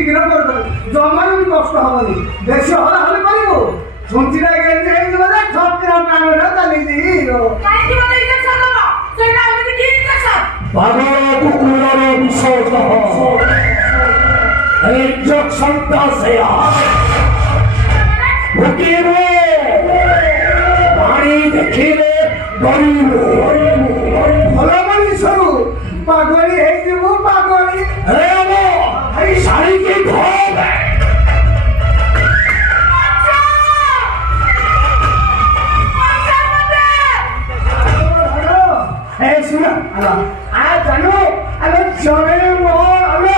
ଶୀଘ୍ର କରିଦେବୁ ଜମାରୁ ବି କଷ୍ଟ ହବନି ବେଶୀ ହଲାହଲି କରିବୁ ଛୁଞ୍ଚିଟା ଗେଞ୍ଜି ହେଇଯିବ ଯେ ଠକିର ପ୍ରାଣଟା ଚାଲିଯିବ କାହିଁକି ମୋତେ ଇଞ୍ଜେକ୍ସନ ଦବ ସେଇଟା ଏମିତି କି ଇଞ୍ଜେକ୍ସନ ପାଗଳ କୁକୁରର ବିଷ ଇଞ୍ଜେକ୍ସନଟା ସେୟା ଭୁକିବେ ପାଣି ଦେଖିଲେ ଡରିବୁ ଭଲ ମଣିଷରୁ ପାଗଳି ହେଇଯିବୁ ପାଗଳି ଶାଢ଼ୀକି ଧୋବେ ଶୁଣ ଆ ଜାନୁ ଆଲୋ ଜଣେ ମୋର ଆଲୋ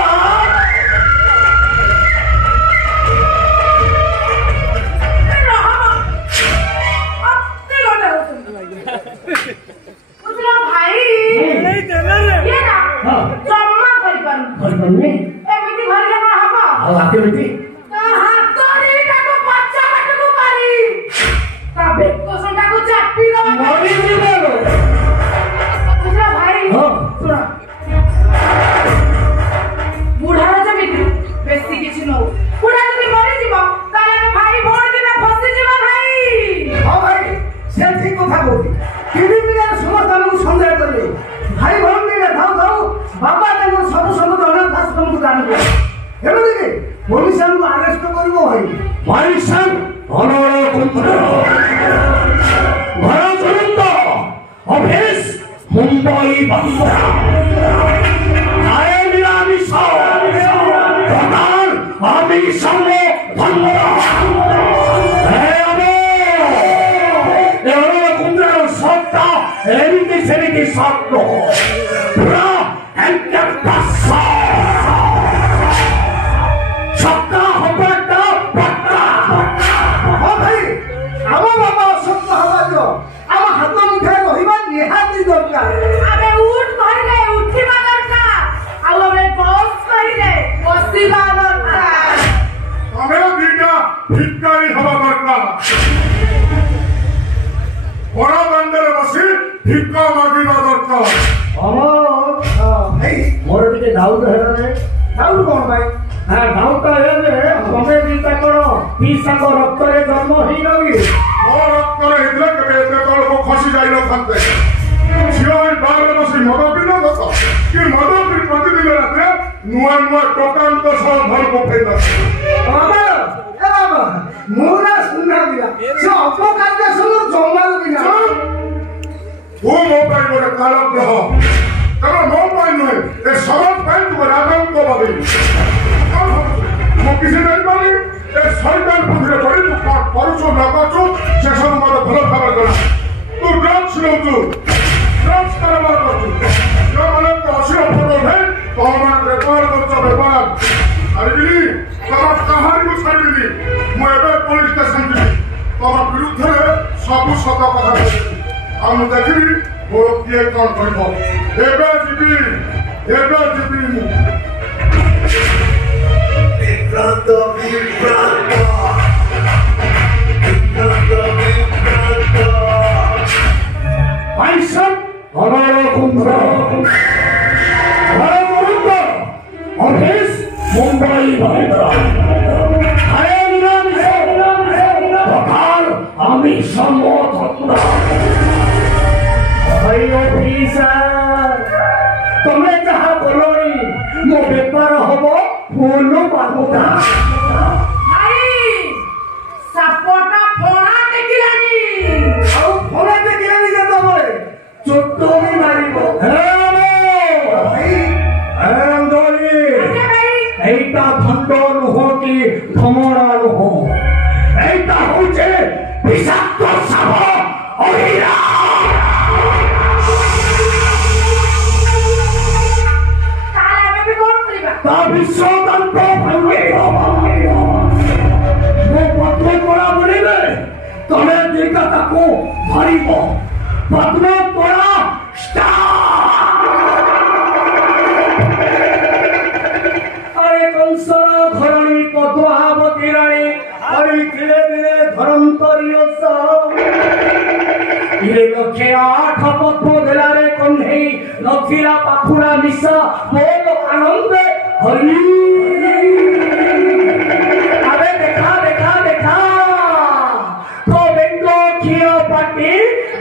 नखिरा पाखुरा मिसा बोल आनंद हरि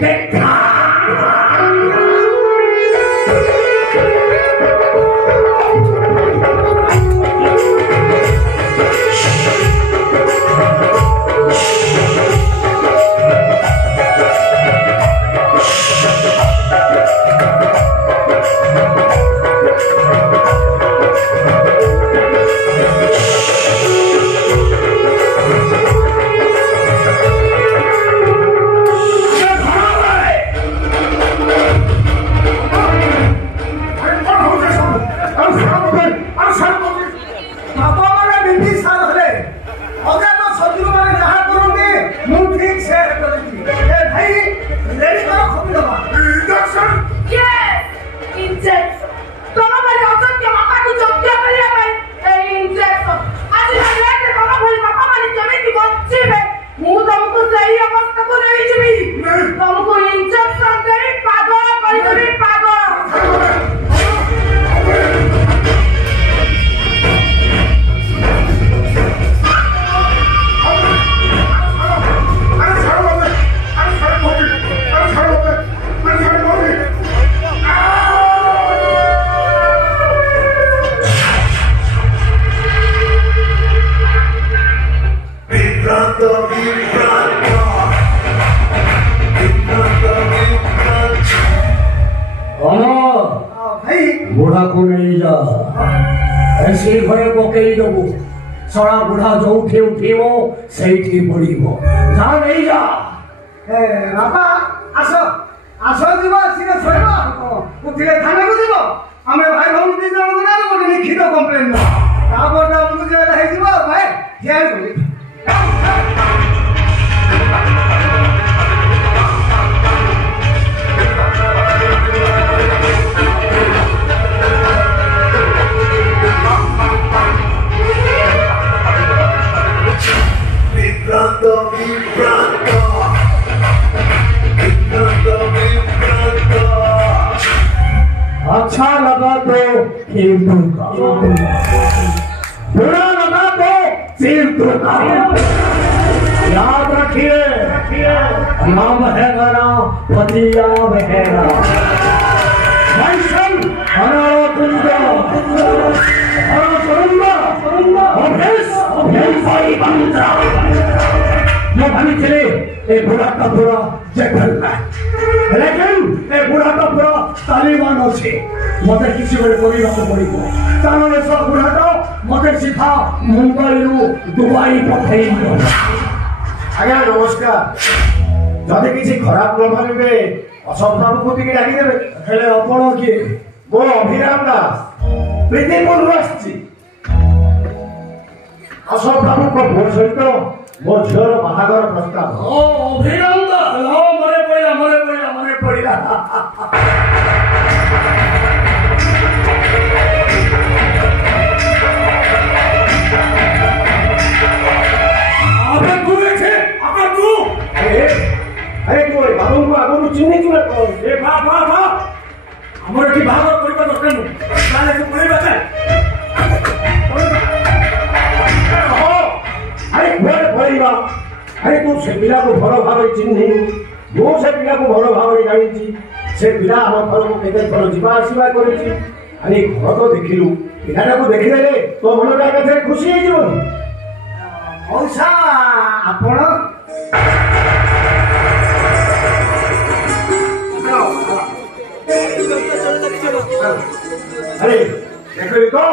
ଦେଖା। बुढ़ा को नहीं जा ऐसे घरे पकई दबु सड़ा बुढ़ा जो उठिबो सेठी पड़िबो जा नहीं जा। ए बापा आस आस जीव सिने सोइबो उठिले थाना को जीव आमे भाई भौणी दी जण को ना गोटे लिखित कंप्लेन ना तापर हमकु जेल हे जीव भाई जेल बोली अच्छा लगा तो हिंदू का, बुरा लगा तो सिंधु का। याद रखिए नाम है मेरा पतिया मेरा वैष्णव हमारा कुंजा हमारा सुरंगा भाई बंदा मैं भाभी चले एक बुरा का बुरा जगल लेकिन ए बुढ़ा का पूरा तालिबान अच्छे मत किसी बड़े पड़को पड़ो तान सब बुढ़ा मत सीधा मुंबई रु दुबई पठे। आज्ञा नमस्कार जदि किसी खराब न भावे अशोक बाबू को डाकिदेवे हेले आपण किए मो अभिराम दास प्रीतिपुर आसी अशोक बाबू को भोर सहित मो झीर बाहागर प्रस्ताव। ओ अभिराम दास मने पड़ा अरे तू बाबू को आगु चिन्ह आमर कि बाहर करबा दरकार नु ताले से पळेबा चल। अरे घर पळेबा अरे तू से पिला को भरो भावे चिन्ह मो से पिला को भरो भावे जानिची से पिला हम घर को केते थरो जीवा आसीबा करिची अरे घर तो देखिलु पिलाटा को देखिले तो मनटा केते खुशी हे जीवन। मौसा आपण अरे देखो तो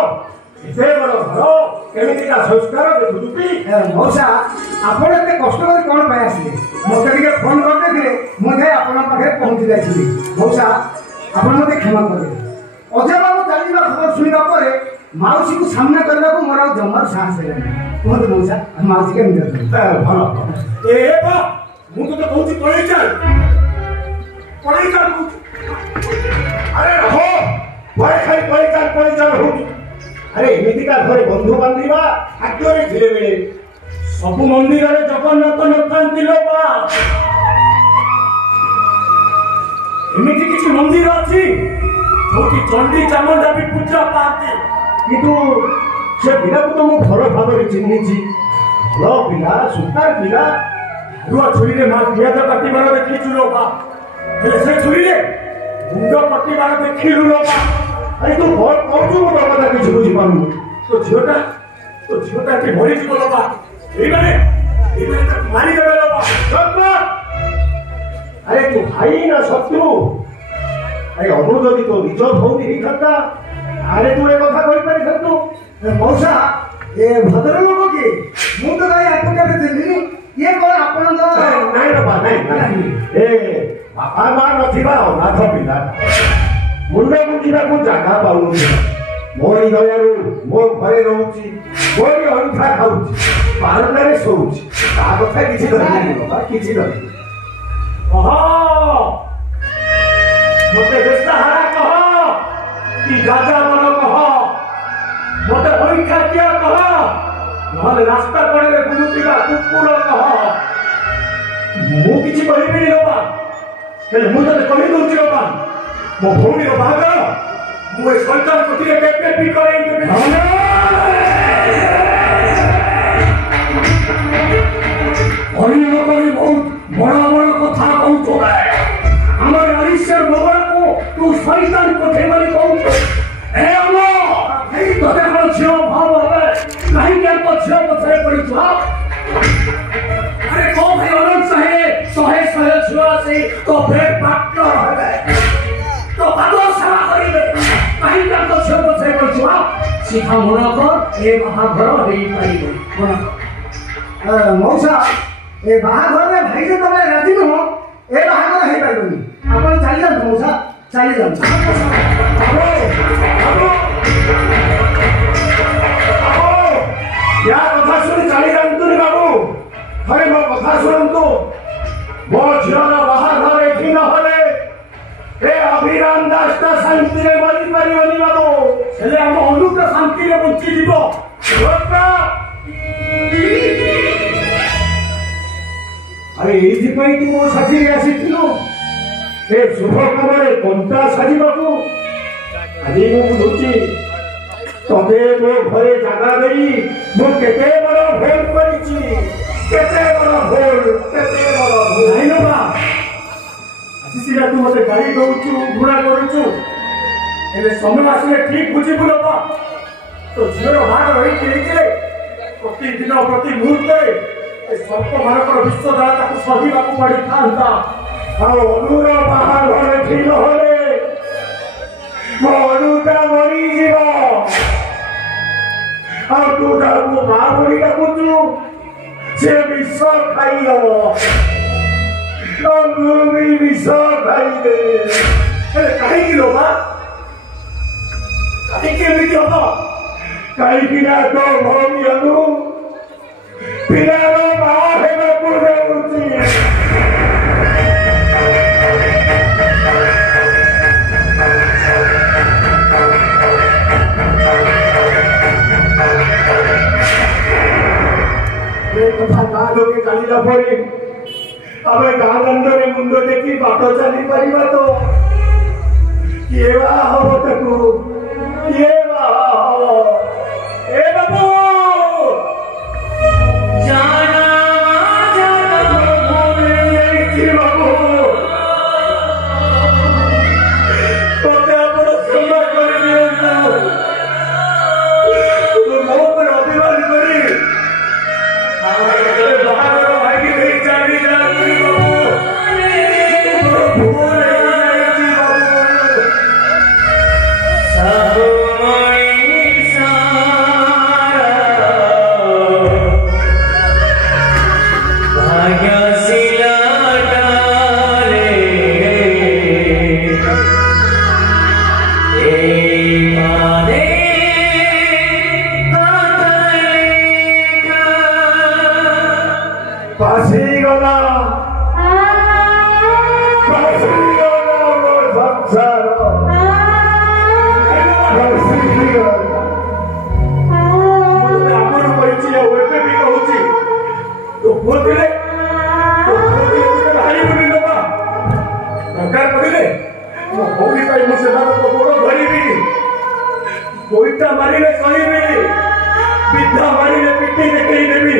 इसे बड़ो घरो केमितिका संस्कार देखुजुपी मौसा आपण एते कष्ट कर कोन पाए आसीले मते टिके फोन कर देथिले मुझे आपण पाखे पहुंची जाइछिली मौसा आपण मते क्षमा करे अजय बाबू चालीबा खबर सुनिबा परे माउसी को सामना करबा को मोर जमर साहस हेलानी कोन मौसा माउसी के मित्र भलो ए बा मु तो कहूची पळै चल अरे हो भय खाई पळै चल हो अरे एमितिका घरे बंधु बांधिबा आज्ञरे धिरे बेले सब मंदिर रे जगन्नाथ नथांती लोपा एमिति किछि मंदिर अछि जोटी चंडी चामुंडा भी पूजा पाते किंतु से पिला को तो मो घर भाବରେ चिन्हिछि भलो पिला सुतार पिला रुआ छुरी रे मार पिया तो काटी मार देखि छु लोपा ହେଲେ ସେ ଛୁରୀରେ ମୁଣ୍ଡ କଟିବାର ଦେଖିଲୁ ଲୋପା। ଆରେ ତୁ କଣ କହୁଛୁ ମୋ କଥା କିଛି ବୁଝିପାରୁନୁ। ତୋ ଝିଅଟା ଏଠି ମରିଯିବ ଲୋପା। ଏଇମାନେ ତାକୁ ମାରିଦେବେ ଲୋପା। ଆରେ ତୁ ଭାଇ ନା ଶତ୍ରୁ? ଆରେ ଅନୁ ଯଦି ତୋ ନିଜ ଭଉଣୀ ହେଇଥାନ୍ତା ଆରେ ତୁ ଏ କଥା କହିପାରିଥାନ୍ତୁ। ମଉସା ଏ ଭଦ୍ର ଲୋକ କିଏ? ମୁଁ ତ ଭାଇ ଆକୁ କେବେ ଦେଲିନି। ଇଏ କଣ ଆପଣଙ୍କ ନାଇଁ ବାପା ନାଇଁ ଏ ବାପା ମା ନଥିବା ଅନାଥ ପିଲା ମୁଣ୍ଡ ଗୁଞ୍ଜିବାକୁ ଜାଗା ପାଉନି। ମୋରି ଦୟାରୁ ମୋ ଘରେ ରହୁଛି, ମୋରି ଅଇଁଠା ଖାଉଛି, ବାରଣ୍ଡାରେ ଶୋଉଛି। ତା କଥା କିଛି ଧରିନି ବାପା, କିଛି ଧରିନି। କହ ମତେ ବେସାହାରା କହ କି ଯାଯାବର କହ, ମତେ ଅଇଁଠା କିଆ କହ, ନହେଲେ ରାସ୍ତା କଡ଼ରେ ବୁଲୁଥିବା କୁକୁର କହ। ମୁଁ କିଛି କହିବିନି ବାପା। ହେଲେ ମୁଁ ତତେ କହିଦଉଛି ବାପା, ମୋ ଭଉଣୀର ବାହାଘର ମୁଁ ଏ ସରକାର କତିରେ କେବେ ବି କରେଇ ଦେବି। ଅନ୍ୟ କରି ବହୁତ ବଡ଼ ବଡ଼ କଥା କହୁଛୁ। ଆମର ଆରିଶ୍ୟର ମୋବାଇଲକୁ ତୁ ଶୈତାନ କୋଠେ ବୋଲି କହୁଛୁ। ଏ ଆମ ତତେ କଣ ଝିଅ ଭାବ ହେବେ? କାହିଁକି ଆମ ଝିଅ ପଛରେ ପଡ଼ିଛୁ? ଆରେ କୋଉ ଭାଇ ଅନନ୍ତ ଚାହେଁ ଶହେ ଝିଅ ଆସି ତୋ ବ୍ରେଡ ପାର୍ଟନର ହେବେ, ତୋ ପାଦ ସେବା କରିବେ। କାହିଁକି ଆମ ଝିଅ ପଛରେ ପଡ଼ିଛୁ? ଶିଖା ମନ କର, ଏ ବାହାଘର ହେଇପାରିବ। ମଉସା ଏ ବାହାଘରରେ ଭାଇ ଯେ ତମେ ରାଜି ନୁହଁ, ଏ ବାହାଘର ହେଇପାରିବନି। ଆପଣ ଚାଲିଯାନ୍ତୁ ମଉସା, ଚାଲିଯାନ୍ତୁ। ୟା କଥା ଶୁଣି ଚାଲି ଯାଆନ୍ତୁନି ବାବୁ। ଥରେ ମୋ କଥା ଶୁଣନ୍ତୁ। ମୋ ଝିଅର ବାହାଘର ଏଠି ନହେଲେ ଏ ଅଭିରାମ ଦାସଟା ଶାନ୍ତିରେ ମରିପାରିବନି ବାବୁ। ହେଲେ ଆମ ଅନୁଟା ଶାନ୍ତିରେ ବଞ୍ଚିଯିବ। ଆରେ ଏଇଥିପାଇଁ ତୁ ମୋ ସାଥିରେ ଆସିଥିଲୁ ଏ ଶୁଭ କାମରେ କଣ୍ଟା ସାଜିବାକୁ। ଆଜି ମୁଁ ବୁଝୁଛି ତତେ ମୋ ଘରେ ଜାଗା ଦେଇ ମୁଁ କେତେ ବଡ଼ ଭୁଲ କରିଛି, କେତେ ବଡ଼ ଭୁଲ। ନାଇଁ ବାବା, ଆଜି ସିନା ତୁ ମତେ ଗାଳି ଦଉଛୁ, ଘୃଣା କରୁଛୁ, ହେଲେ ସମୟ ଆସିଲେ ଠିକ ବୁଝିବୁ ବାବା। ତୋ ଝିଅର ବାହାଘର ହେଇଥିଲେ ପ୍ରତିଦିନ ପ୍ରତି ମୁହୂର୍ତ୍ତରେ ଏ ସର୍ପମାନଙ୍କର ବିଶ୍ୱଧାରା ତାକୁ ସହିବାକୁ ପଡ଼ିଥାନ୍ତା। ଆଉ ଅନୁର ବାହାଘର ଏଠି ନହେଲେ ମୋ ଅନୁଟା ମରିଯିବ। ଆଉ ତୁ ତାକୁ ମା ବୋଲି ଡାକୁଛୁ, ସେ ବିଷ ଖାଇଦବ। ମୁଁ ବି ବିଷ ଖାଇଦେବି। ହେଲେ କାହିଁକି ଲୋବା? କାହିଁକି ଏମିତି ହବ? କାହିଁକି ନା ତୋ ଭଉଣୀ ଅନୁ ପିଲାର ମା ହେବାକୁ ଯାଉଛି। କଥା ଗାଁ ଲୋକେ ଚାଲିଲା ପରେ ଆମେ ଗାଁ ଦାଣ୍ଡରେ ମୁଣ୍ଡ ଟେକି ବାଟ ଚାଲିପାରିବା ତ? କିଏ ବାହା ହବ ତାକୁ? କିଏ ବାହା ହବ? ଏ ବାବୁ ତତେ ଆପଣ କ୍ଷମା କରିଦିଅନ୍ତୁ। ମୋ ଉପରେ ଅଭିମାନ କରି ବାହାଘର ଭାଙ୍ଗି ଦେଇ ଚାଲି ଯାଆନ୍ତି ବାବୁ। ଭୁଲ ହେଇଯାଇଛି ବାବୁ। Pasigola, pasigola mo samsaro, pasigola. ମୁଁ ଆମର କହିଛି ଆଉ ଏବେ ବି କହୁଛି, ତୋ ପୁଅ ଥିଲେ ଭାଇ ବୋଲି ନେବା। ଦରକାର ପଡ଼ିଲେ ମୋ ଭଉଣୀ ପାଇଁ ମୁଁ ସେମାନଙ୍କ ଗୋଡ଼ ଧରିବି, ଗୋଇଠା ମାରିଲେ କହିବି, ବିଧା ମାରିଲେ ପିଟି ଦେଖେଇ ଦେବି।